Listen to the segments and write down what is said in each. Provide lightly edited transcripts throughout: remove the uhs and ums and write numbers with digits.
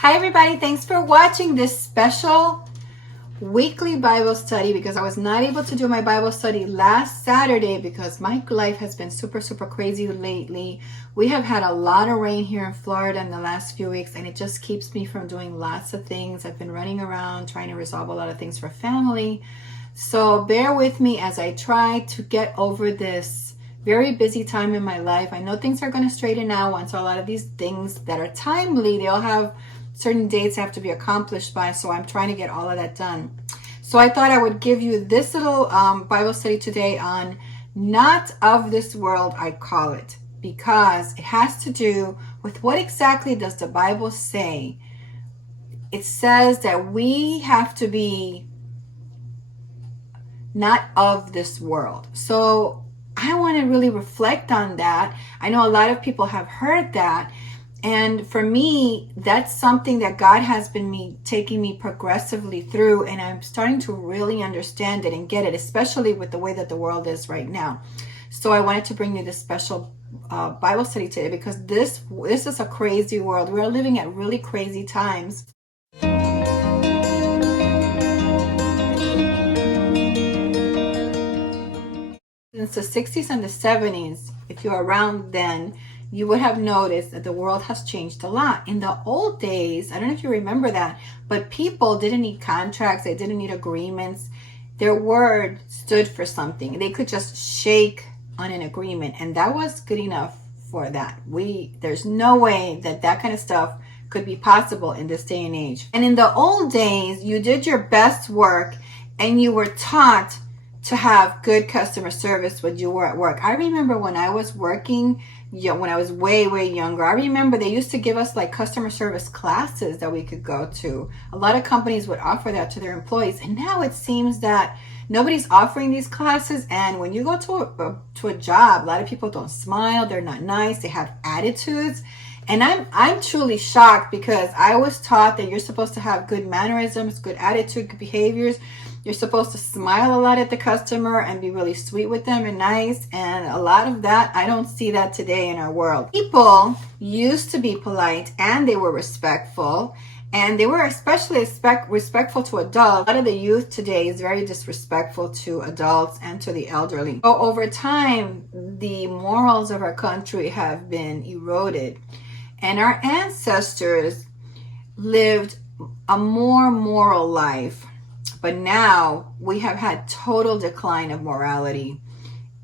Hi everybody, thanks for watching this special weekly Bible study because I was not able to do my Bible study last Saturday because my life has been super crazy lately. We have had a lot of rain here in Florida in the last few weeks and it just keeps me from doing lots of things. I've been running around trying to resolve a lot of things for family. So bear with me as I try to get over this very busy time in my life. I know things are going to straighten out once a lot of these things that are timely, they'll have certain dates have to be accomplished by, so I'm trying to get all of that done. So I thought I would give you this little Bible study today on not of this world, I call it, because it has to do with what exactly does the Bible say. It says that we have to be not of this world. So I want to really reflect on that. I know a lot of people have heard that. And for me, that's something that God has been taking me progressively through, and I'm starting to really understand it and get it, especially with the way that the world is right now. So I wanted to bring you this special Bible study today because this is a crazy world. We're living at really crazy times. Since the 60s and the 70s, if you're around then, you would have noticed that the world has changed a lot. In the old days, I don't know if you remember that, but people didn't need contracts. They didn't need agreements. Their word stood for something. They could just shake on an agreement, and that was good enough for that. There's no way that that kind of stuff could be possible in this day and age. And in the old days, you did your best work, and you were taught to have good customer service when you were at work. I remember when I was working, when I was way younger, I remember they used to give us like customer service classes that we could go to. A lot of companies would offer that to their employees, and now it seems that nobody's offering these classes. And when you go to a job, a lot of people don't smile, they're not nice, they have attitudes. And I'm truly shocked because I was taught that you're supposed to have good mannerisms, good attitude, good behaviors. You're supposed to smile a lot at the customer and be really sweet with them and nice. And a lot of that, I don't see that today in our world. People used to be polite and they were respectful. And they were especially respectful to adults. A lot of the youth today is very disrespectful to adults and to the elderly. So over time, the morals of our country have been eroded. And our ancestors lived a more moral life. But now we have had total decline of morality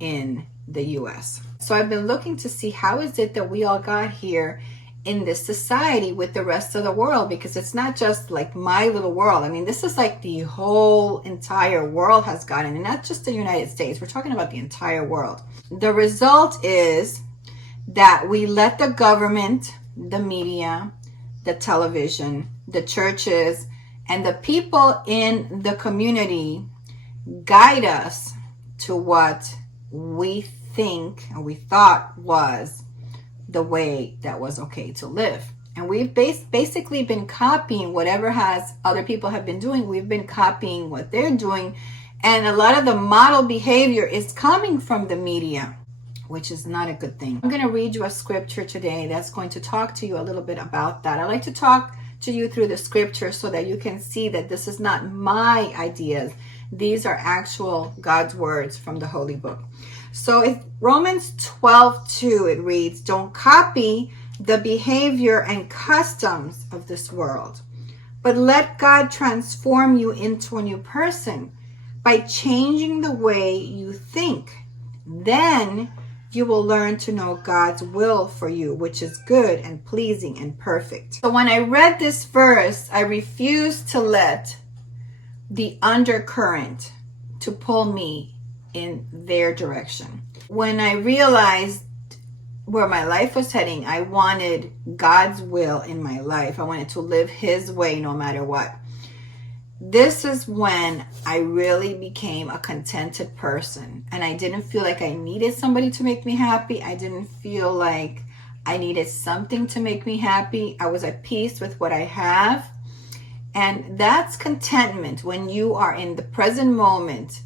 in the US. So I've been looking to see how is it that we all got here in this society with the rest of the world, because it's not just like my little world. I mean, this is like the whole entire world has gotten, and not just the United States. We're talking about the entire world. The result is that we let the government, the media, the television, the churches, and the people in the community guide us to what we think or we thought was the way that was okay to live. And we've basically been copying whatever has other people have been doing. We've been copying what they're doing. And a lot of the model behavior is coming from the media, which is not a good thing. I'm going to read you a scripture today that's going to talk to you a little bit about that. I like to talk to you through the scripture so that you can see that this is not my ideas. These are actual God's words from the Holy Book. So in Romans 12:2, it reads, "Don't copy the behavior and customs of this world, but let God transform you into a new person by changing the way you think. Then you will learn to know God's will for you, which is good and pleasing and perfect." So when I read this verse, I refused to let the undercurrent to pull me in their direction. When I realized where my life was heading, I wanted God's will in my life. I wanted to live His way no matter what. This is when I really became a contented person, and I didn't feel like I needed somebody to make me happy. I didn't feel like I needed something to make me happy. I was at peace with what I have, and that's contentment, when you are in the present moment,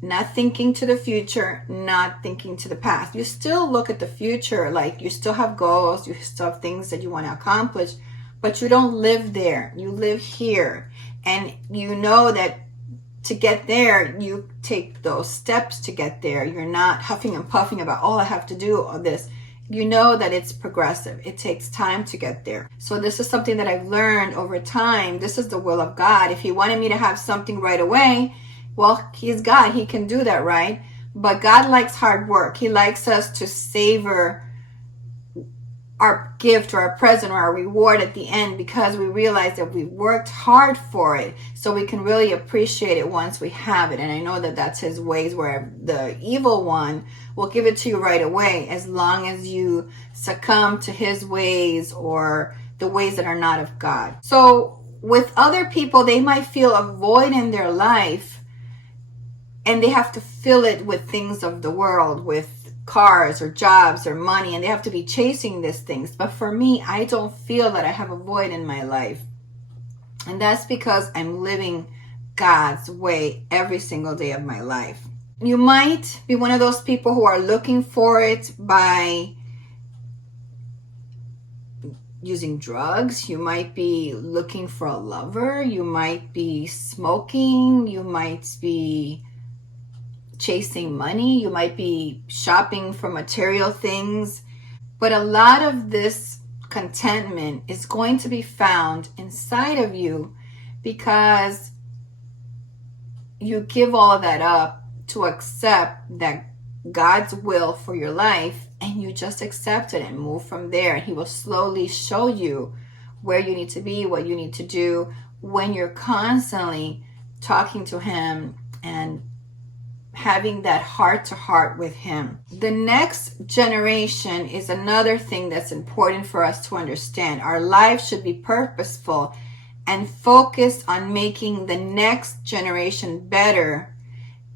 not thinking to the future, not thinking to the past. You still look at the future, like you still have goals, you still have things that you want to accomplish, but you don't live there. You live here. And you know that to get there, you take those steps to get there. You're not huffing and puffing about, oh, I have to do all this. You know that it's progressive. It takes time to get there. So this is something that I've learned over time. This is the will of God. If he wanted me to have something right away, well, he's God. He can do that, right? But God likes hard work. He likes us to savor our gift or our present or our reward at the end, because we realize that we worked hard for it, so we can really appreciate it once we have it. And I know that that's his ways, where the evil one will give it to you right away, as long as you succumb to his ways or the ways that are not of God. So with other people, they might feel a void in their life, and they have to fill it with things of the world, with cars or jobs or money, and they have to be chasing these things. But for me, I don't feel that I have a void in my life. And that's because I'm living God's way every single day of my life. You might be one of those people who are looking for it by using drugs. You might be looking for a lover. You might be smoking. You might be chasing money. You might be shopping for material things. But a lot of this contentment is going to be found inside of you, because you give all of that up to accept that God's will for your life, and you just accept it and move from there. And he will slowly show you where you need to be, what you need to do, when you're constantly talking to him and having that heart-to-heart with him. The next generation is another thing that's important for us to understand. Our lives should be purposeful and focused on making the next generation better.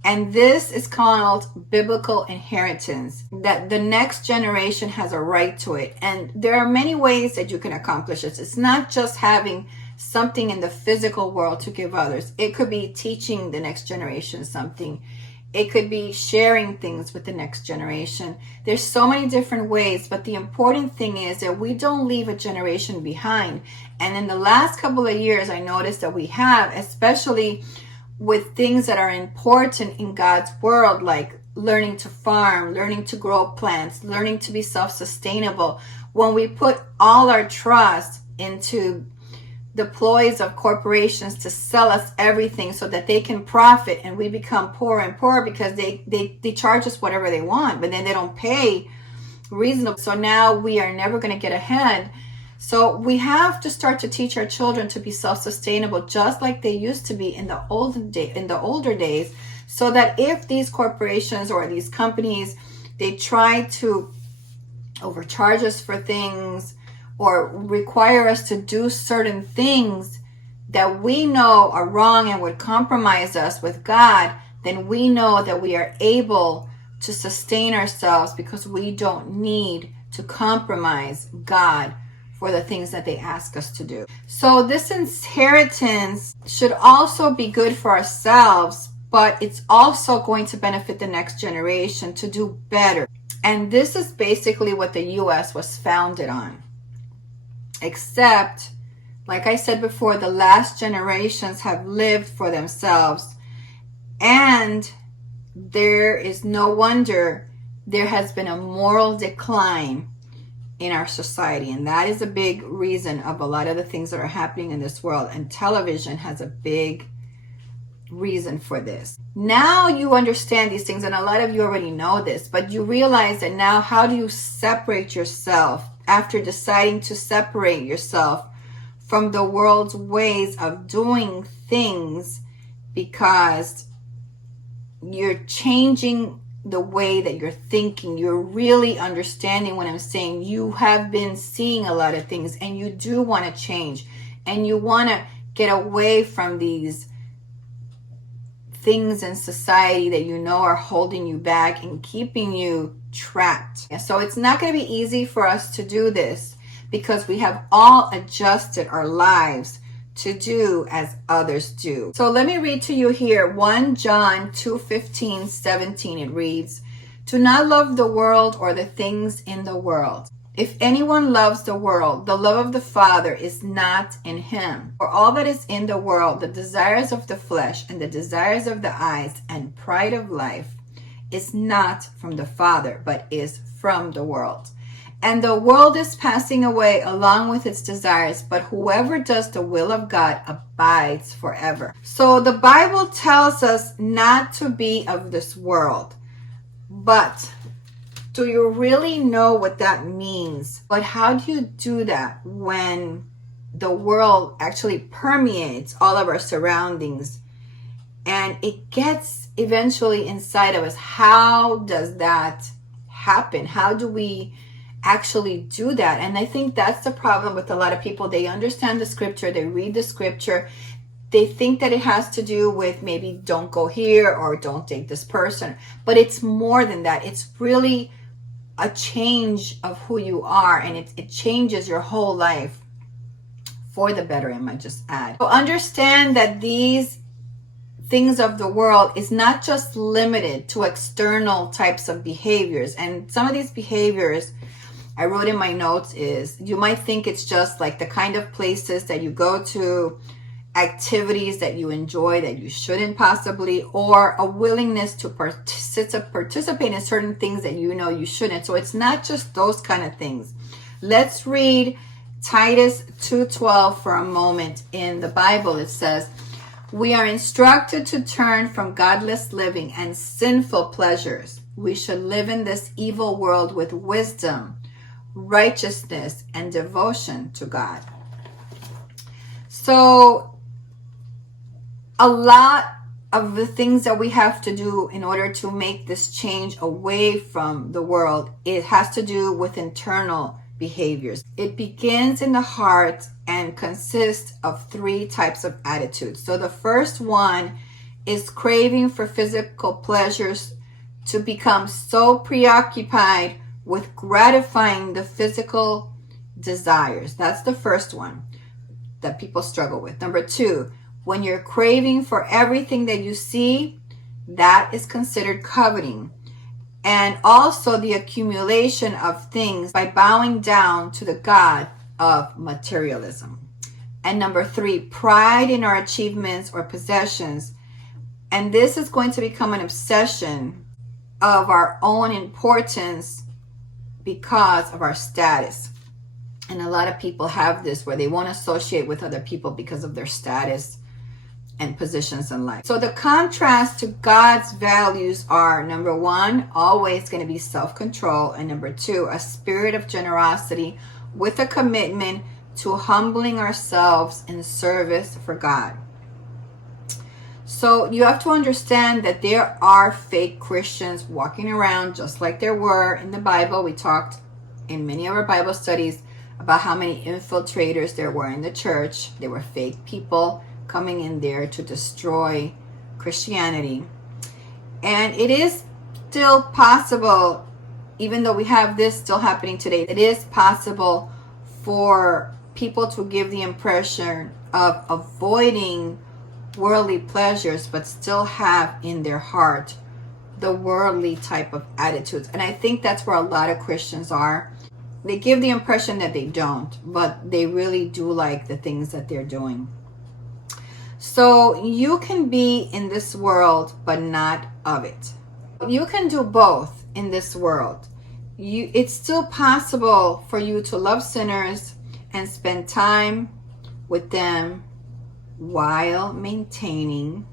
And this is called biblical inheritance, that the next generation has a right to it. And there are many ways that you can accomplish this. It's not just having something in the physical world to give others. It could be teaching the next generation something. It could be sharing things with the next generation. There's so many different ways, but the important thing is that we don't leave a generation behind. And in the last couple of years, I noticed that we have, especially with things that are important in God's world, like learning to farm, learning to grow plants, learning to be self-sustainable. When we put all our trust into the ploys of corporations to sell us everything so that they can profit, and we become poorer and poorer because they charge us whatever they want, but then they don't pay reasonable. So now we are never going to get ahead. So we have to start to teach our children to be self-sustainable, just like they used to be in the older days, so that if these corporations or these companies, they try to overcharge us for things or require us to do certain things that we know are wrong and would compromise us with God, then we know that we are able to sustain ourselves, because we don't need to compromise God for the things that they ask us to do. So this inheritance should also be good for ourselves, but it's also going to benefit the next generation to do better. And this is basically what the U.S. was founded on. Except, like I said before, the last generations have lived for themselves, and there is no wonder there has been a moral decline in our society. And that is a big reason of a lot of the things that are happening in this world, and television has a big reason for this. Now you understand these things, and a lot of you already know this, but you realize that now, how do you separate yourself after deciding to separate yourself from the world's ways of doing things, because you're changing the way that you're thinking. You're really understanding what I'm saying. You have been seeing a lot of things, and you do want to change, and you want to get away from these things in society that you know are holding you back and keeping you trapped. So it's not going to be easy for us to do this, because we have all adjusted our lives to do as others do. So let me read to you here 1 John 2:15-17. It reads, "Do not love the world or the things in the world. If anyone loves the world, the love of the Father is not in him. For all that is in the world, the desires of the flesh and the desires of the eyes and pride of life, is not from the Father, but is from the world. And the world is passing away along with its desires, but whoever does the will of God abides forever. So the Bible tells us not to be of this world, but do you really know what that means? But how do you do that when the world actually permeates all of our surroundings and it gets eventually inside of us? How does that happen? How do we actually do that? And I think that's the problem with a lot of people. They understand the scripture, they read the scripture, they think that it has to do with maybe don't go here or don't date this person, but it's more than that. It's really a change of who you are, and it changes your whole life for the better, I might just add. So understand that these things of the world is not just limited to external types of behaviors. And some of these behaviors I wrote in my notes is, you might think it's just like the kind of places that you go to, activities that you enjoy that you shouldn't possibly, or a willingness to participate in certain things that you know you shouldn't. So it's not just those kind of things. Let's read Titus 2:12 for a moment. In the Bible, it says, we are instructed to turn from godless living and sinful pleasures. We should live in this evil world with wisdom, righteousness, and devotion to God. So a lot of the things that we have to do in order to make this change away from the world, it has to do with internal behaviors. It begins in the heart and consists of 3 types of attitudes. So the first one is craving for physical pleasures, to become so preoccupied with gratifying the physical desires. That's the first one that people struggle with. Number 2, when you're craving for everything that you see, that is considered coveting. And also the accumulation of things by bowing down to the God of materialism. And number 3, pride in our achievements or possessions. And this is going to become an obsession of our own importance because of our status. And a lot of people have this where they won't associate with other people because of their status and positions in life. So the contrast to God's values are, number 1, always going to be self-control, and number 2, a spirit of generosity with a commitment to humbling ourselves in service for God. So you have to understand that there are fake Christians walking around just like there were in the Bible. We talked in many of our Bible studies about how many infiltrators there were in the church. They were fake people coming in there to destroy Christianity. And it is still possible, even though we have this still happening today, it is possible for people to give the impression of avoiding worldly pleasures but still have in their heart the worldly type of attitudes. And I think that's where a lot of Christians are. They give the impression that they don't, but they really do like the things that they're doing. So you can be in this world but not of it. You can do both in this world. It's still possible for you to love sinners and spend time with them while maintaining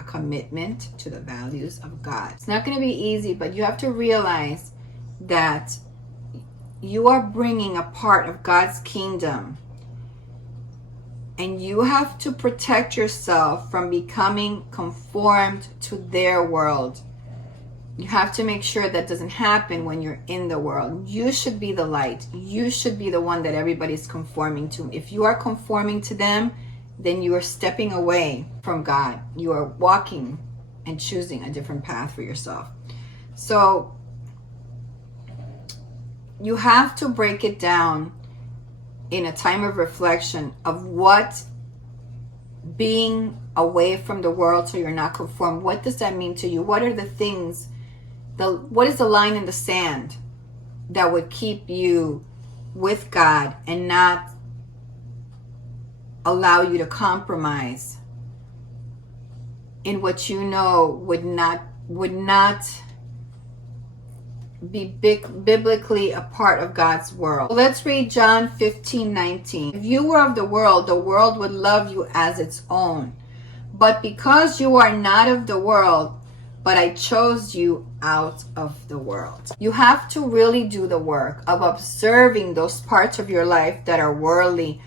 a commitment to the values of God. It's not going to be easy, but you have to realize that you are bringing a part of God's kingdom, and you have to protect yourself from becoming conformed to their world. You have to make sure that doesn't happen when you're in the world. You should be the light. You should be the one that everybody's conforming to. If you are conforming to them, then you are stepping away from God. You are walking and choosing a different path for yourself. So you have to break it down in a time of reflection of what being away from the world so you're not conformed, what does that mean to you? What are the things, what is the line in the sand that would keep you with God and not allow you to compromise in what you know would not be biblically a part of God's world. Let's read John 15:19. If you were of the world would love you as its own. But because you are not of the world, but I chose you out of the world. You have to really do the work of observing those parts of your life that are worldly,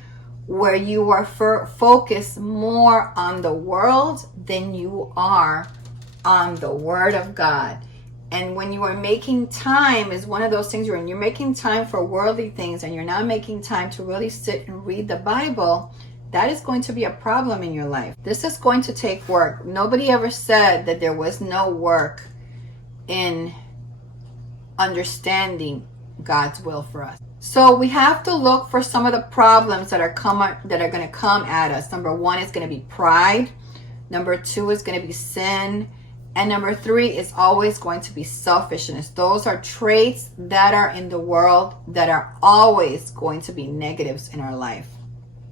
where you are focused more on the world than you are on the Word of God. And when you are making time is one of those things when you're making time for worldly things and you're not making time to really sit and read the Bible, that is going to be a problem in your life. This is going to take work. Nobody ever said that there was no work in understanding God's will for us. So we have to look for some of the problems that are going to come at us. Number 1 is going to be pride. Number 2 is going to be sin. And number 3 is always going to be selfishness. Those are traits that are in the world that are always going to be negatives in our life.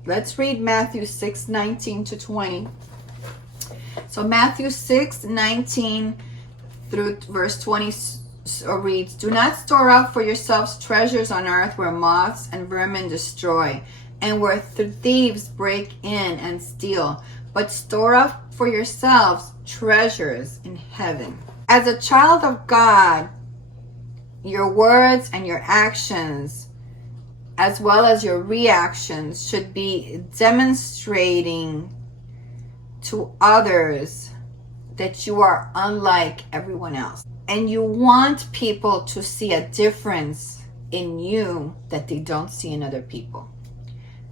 Let's read Matthew 6:19-20. So Matthew 6:19 through verse 20 reads, "Do not store up for yourselves treasures on earth where moths and vermin destroy, and where thieves break in and steal, but store up for yourselves treasures in heaven." As a child of God, your words and your actions, as well as your reactions, should be demonstrating to others that you are unlike everyone else. And you want people to see a difference in you that they don't see in other people.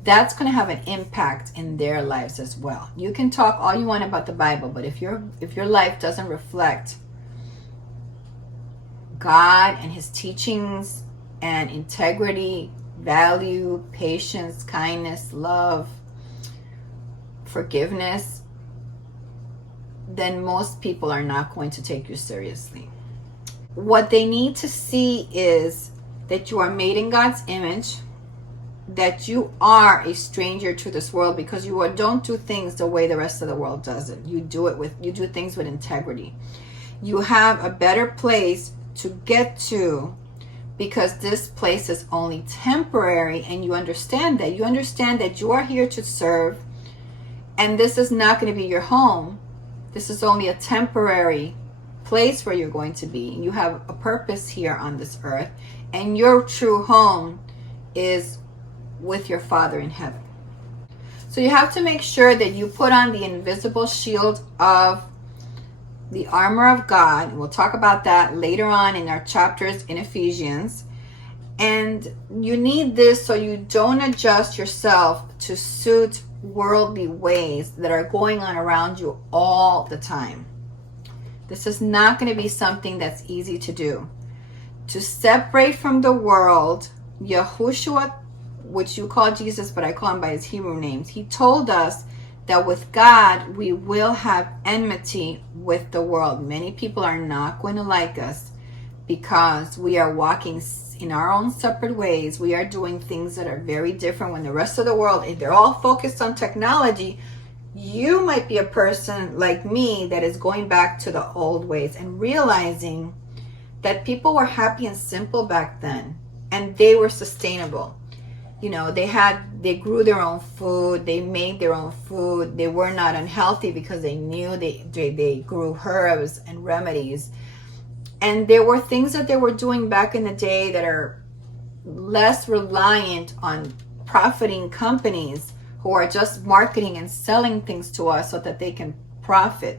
That's going to have an impact in their lives as well. You can talk all you want about the Bible, but if your life doesn't reflect God and his teachings and integrity, value, patience, kindness, love, forgiveness, then most people are not going to take you seriously. What they need to see is that you are made in God's image, that you are a stranger to this world because you don't do things the way the rest of the world does it. You do things with integrity. You have a better place to get to because this place is only temporary, and you understand that. You understand that you are here to serve, and this is not going to be your home. This is only a temporary place where you're going to be. You have a purpose here on this earth, and your true home is with your Father in heaven. So you have to make sure that you put on the invisible shield of the armor of God. And we'll talk about that later on in our chapters in Ephesians. And you need this so you don't adjust yourself to suit worldly ways that are going on around you all the time. This is not going to be something that's easy to do. To separate from the world, Yahushua, which you call Jesus, but I call him by his Hebrew names, he told us that with God, we will have enmity with the world. Many people are not going to like us because we are walking in our own separate ways. We are doing things that are very different when the rest of the world, if they're all focused on technology, you might be a person like me that is going back to the old ways and realizing that people were happy and simple back then, and they were sustainable. You know, they grew their own food, they made their own food, they were not unhealthy because they knew they grew herbs and remedies. And there were things that they were doing back in the day that are less reliant on profiting companies who are just marketing and selling things to us so that they can profit.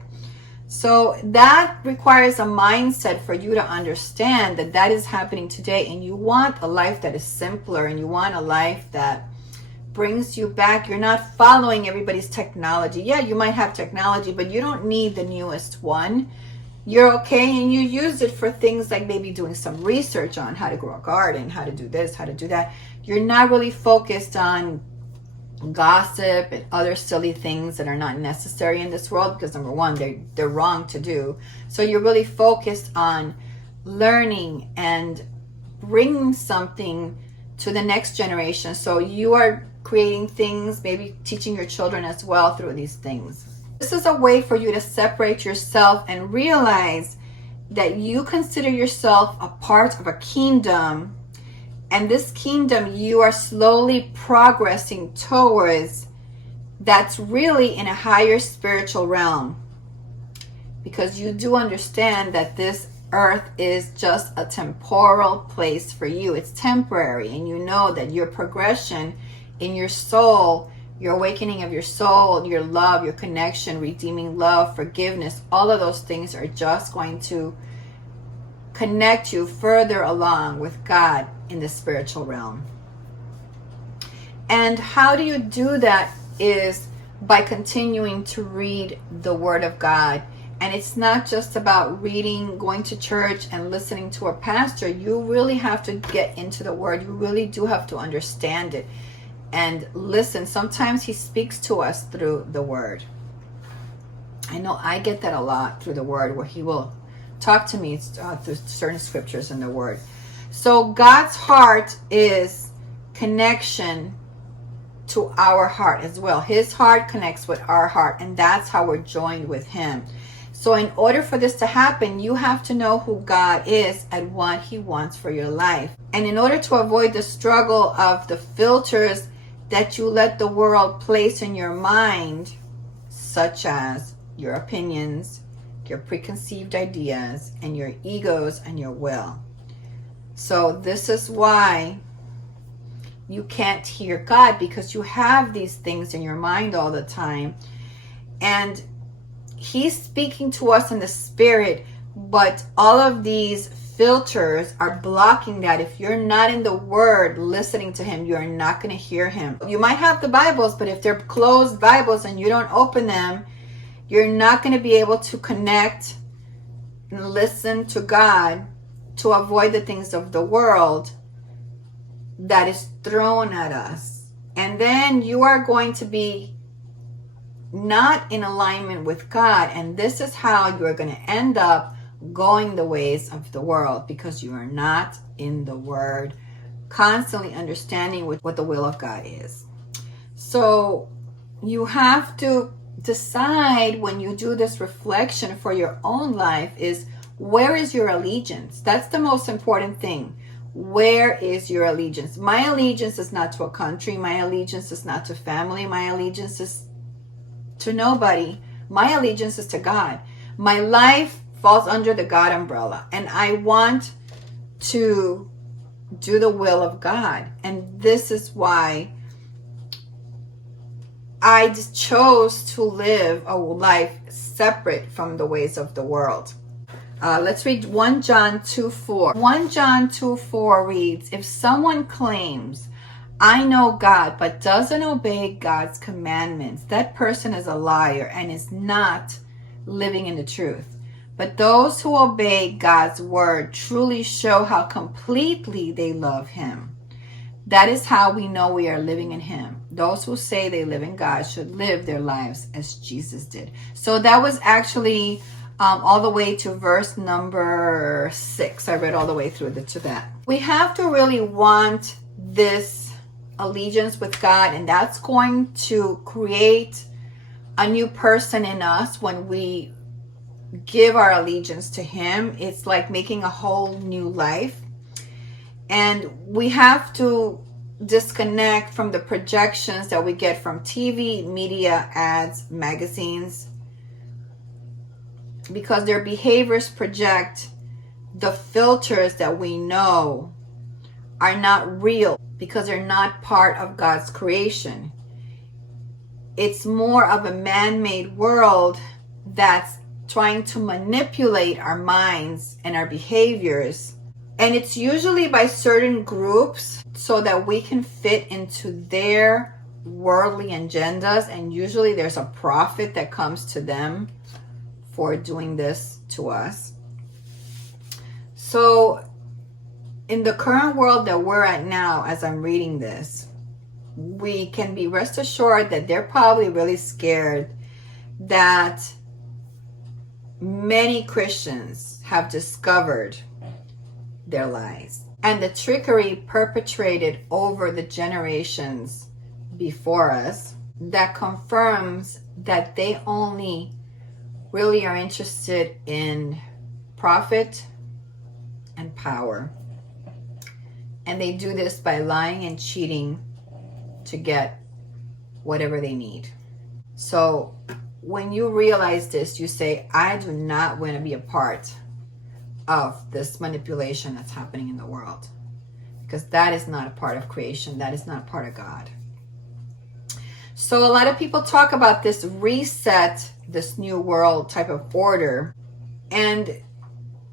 So that requires a mindset for you to understand that that is happening today, and you want a life that is simpler, and you want a life that brings you back. You're not following everybody's technology. Yeah, you might have technology, but you don't need the newest one. You're okay, and you use it for things like maybe doing some research on how to grow a garden, how to do this, how to do that. You're not really focused on gossip and other silly things that are not necessary in this world, because number one, they're wrong to do. So you're really focused on learning and bringing something to the next generation. So you are creating things, maybe teaching your children as well through these things. This is a way for you to separate yourself and realize that you consider yourself a part of a kingdom, and this kingdom you are slowly progressing towards, that's really in a higher spiritual realm, because you do understand that this earth is just a temporal place for you. It's temporary, and you know that your progression in your soul, your awakening of your soul, your love, your connection, redeeming love, forgiveness, all of those things are just going to connect you further along with God in the spiritual realm. And how do you do that is by continuing to read the Word of God. And it's not just about reading, going to church and listening to a pastor. You really have to get into the Word. You really do have to understand it and listen. Sometimes He speaks to us through the Word. I know I get that a lot through the Word, where He will talk to me through certain scriptures in the Word. So God's heart is connection to our heart as well. His heart connects with our heart, and that's how we're joined with Him. So in order for this to happen, you have to know who God is and what He wants for your life. And in order to avoid the struggle of the filters that you let the world place in your mind, such as your opinions, your preconceived ideas, and your egos and your will. So this is why you can't hear God, because you have these things in your mind all the time. And He's speaking to us in the spirit, but all of these filters are blocking that. If you're not in the Word listening to Him, you're not going to hear Him. You might have the Bibles, but if they're closed Bibles and you don't open them, you're not going to be able to connect and listen to God, to avoid the things of the world that is thrown at us. And then you are going to be not in alignment with God, and this is how you're going to end up going the ways of the world, because you are not in the Word, constantly understanding what the will of God is. So you have to decide, when you do this reflection for your own life, is where is your allegiance? That's the most important thing. Where is your allegiance? My allegiance is not to a country. My allegiance is not to family. My allegiance is to nobody. My allegiance is to God. My life falls under the God umbrella, and I want to do the will of God. And this is why I chose to live a life separate from the ways of the world. Let's read 1 John 2:4. 1 John 2:4 reads, "If someone claims, 'I know God,' but doesn't obey God's commandments, that person is a liar and is not living in the truth. But those who obey God's word truly show how completely they love Him. That is how we know we are living in Him. Those who say they live in God should live their lives as Jesus did." So that was actually all the way to verse number 6. I read all the way through to that. We have to really want this allegiance with God, and that's going to create a new person in us. When we give our allegiance to Him, it's like making a whole new life. And we have to disconnect from the projections that we get from TV, media, ads, magazines, because their behaviors project the filters that we know are not real, because they're not part of God's creation. It's more of a man-made world that's trying to manipulate our minds and our behaviors. And it's usually by certain groups so that we can fit into their worldly agendas. And usually there's a profit that comes to them for doing this to us. So in the current world that we're at now, as I'm reading this, we can be rest assured that they're probably really scared that many Christians have discovered their lies. and the trickery perpetrated over the generations before us that confirms that they only really are interested in profit and power. And they do this by lying and cheating to get whatever they need. So when you realize this, you say, I do not want to be a part of this manipulation that's happening in the world, because that is not a part of creation. That is not part of God. So a lot of people talk about this reset, this new world type of order. And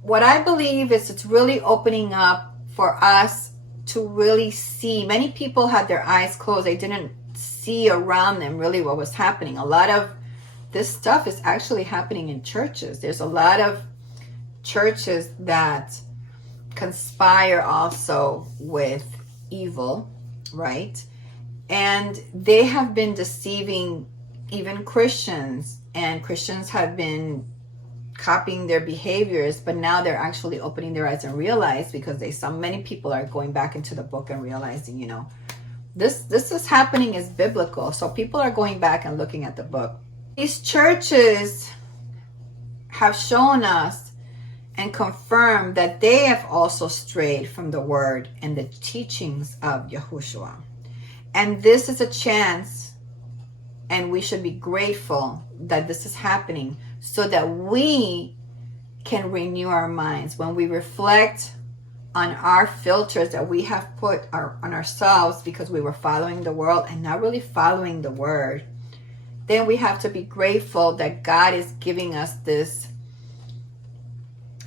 what I believe is it's really opening up for us to really see. Many people had their eyes closed. They didn't see around them really what was happening. A lot of this stuff is actually happening in churches. There's a lot of churches that conspire also with evil, right? And they have been deceiving even Christians, and Christians have been copying their behaviors, but now they're actually opening their eyes and realize, because many people are going back into the book and realizing, this is happening is biblical. So people are going back and looking at the book. These churches have shown us and confirmed that they have also strayed from the word and the teachings of Yahushua. And this is a chance, and we should be grateful that this is happening, so that we can renew our minds. When we reflect on our filters that we have put on ourselves because we were following the world and not really following the word, then we have to be grateful that God is giving us this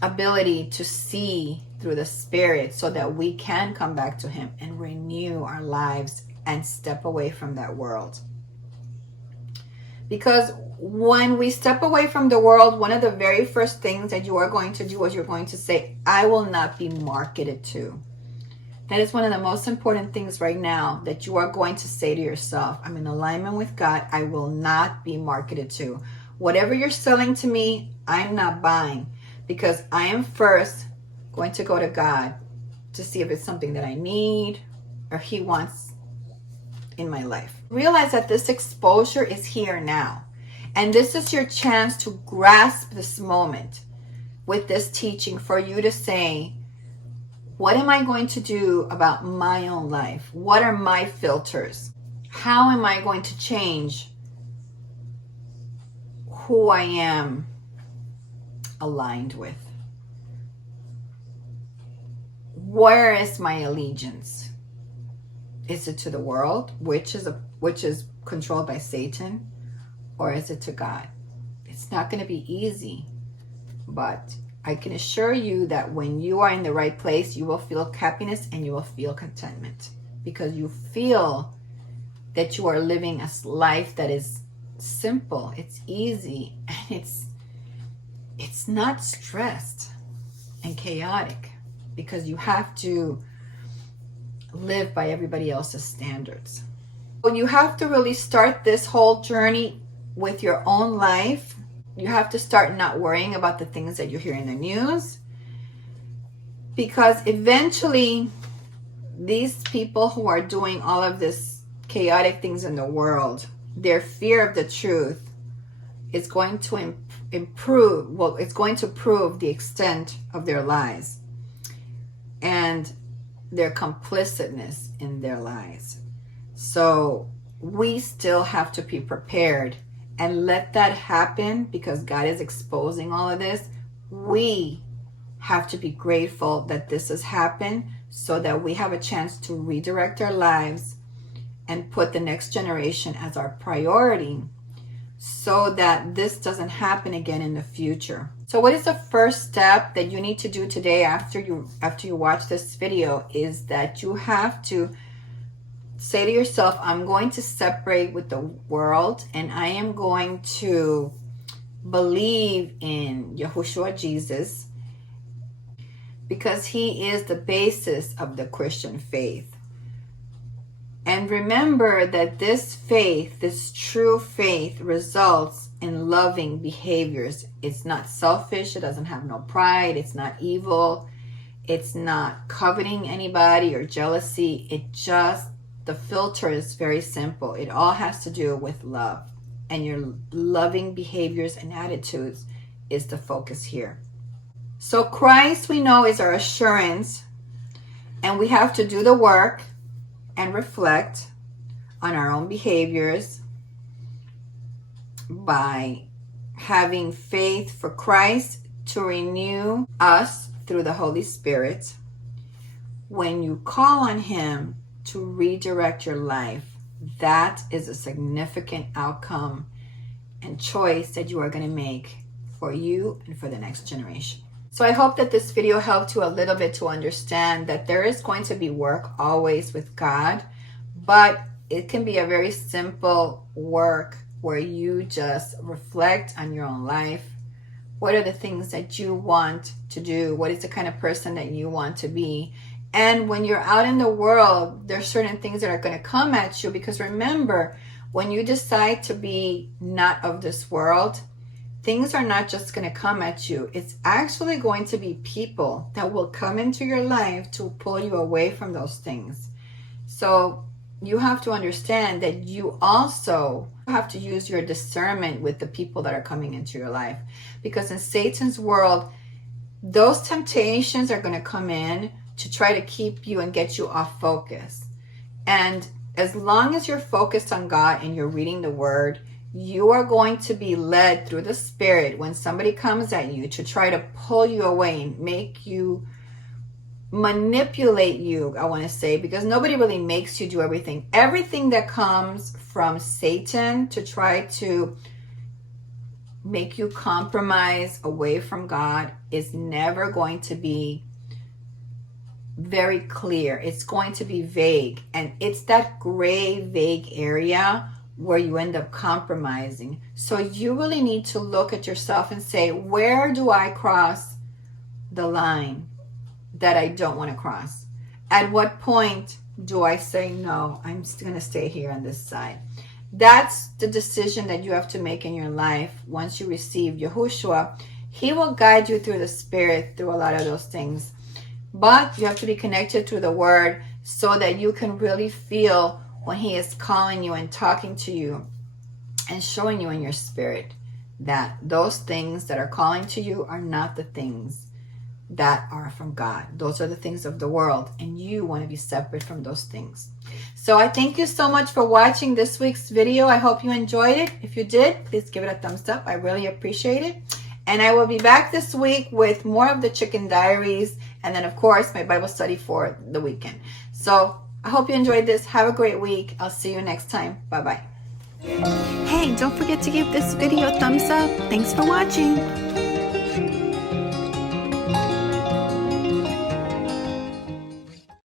ability to see through the Spirit, so that we can come back to Him and renew our lives and step away from that world. Because when we step away from the world, one of the very first things that you are going to do is you're going to say, I will not be marketed to. That is one of the most important things right now that you are going to say to yourself. I'm in alignment with God. I will not be marketed to. Whatever you're selling to me, I'm not buying, because I am first going to go to God to see if it's something that I need or He wants in my life. Realize that this exposure is here now. And this is your chance to grasp this moment with this teaching, for you to say, what am I going to do about my own life? What are my filters? How am I going to change who I am aligned with? Where is my allegiance? Is it to the world, which is controlled by Satan, or is it to God? It's not going to be easy, but I can assure you that when you are in the right place, you will feel happiness and you will feel contentment, because you feel that you are living a life that is simple, it's easy, and it's not stressed and chaotic, because you have to live by everybody else's standards. When you have to really start this whole journey with your own life, you have to start not worrying about the things that you hear in the news, because eventually these people who are doing all of this chaotic things in the world, their fear of the truth is going to it's going to prove the extent of their lies and their complicitness in their lies. So we still have to be prepared and let that happen, because God is exposing all of this. We have to be grateful that this has happened, so that we have a chance to redirect our lives and put the next generation as our priority, so that this doesn't happen again in the future. So what is the first step that you need to do today after you watch this video? Is that you have to say to yourself, I'm going to separate with the world, and I am going to believe in Yahushua Jesus, because He is the basis of the Christian faith. And remember that this faith, this true faith, results in loving behaviors. It's not selfish. It doesn't have no pride. It's not evil. It's not coveting anybody or jealousy. The filter is very simple. It all has to do with love. And your loving behaviors and attitudes is the focus here. So Christ, we know, is our assurance. And we have to do the work and reflect on our own behaviors by having faith for Christ to renew us through the Holy Spirit. When you call on Him to redirect your life, that is a significant outcome and choice that you are going to make for you and for the next generation. So I hope that this video helped you a little bit to understand that there is going to be work always with God, but it can be a very simple work where you just reflect on your own life. What are the things that you want to do? What is the kind of person that you want to be? And when you're out in the world, there's certain things that are going to come at you, because remember, when you decide to be not of this world, things are not just going to come at you. It's actually going to be people that will come into your life to pull you away from those things. So you have to understand that you also have to use your discernment with the people that are coming into your life. Because in Satan's world, those temptations are going to come in to try to keep you and get you off focus. And as long as you're focused on God and you're reading the Word, you are going to be led through the Spirit when somebody comes at you to try to pull you away and make you, manipulate you, I want to say, because nobody really makes you do everything. Everything that comes from Satan to try to make you compromise away from God is never going to be very clear. It's going to be vague, and it's that gray, vague area where you end up compromising. So you really need to look at yourself and say, where do I cross the line that I don't want to cross? At what point do I say, no, I'm going to stay here on this side? That's the decision that you have to make in your life. Once you receive Yahushua, He will guide you through the Spirit through a lot of those things. But you have to be connected to the Word so that you can really feel when He is calling you and talking to you and showing you in your spirit that those things that are calling to you are not the things that are from God. Those are the things of the world, and you want to be separate from those things. So I thank you so much for watching this week's video. I hope you enjoyed it. If you did, please give it a thumbs up. I really appreciate it. And I will be back this week with more of the Chicken Diaries, and then of course my Bible study for the weekend. So I hope you enjoyed this. Have a great week. I'll see you next time. Bye-bye. Hey, don't forget to give this video a thumbs up. Thanks for watching.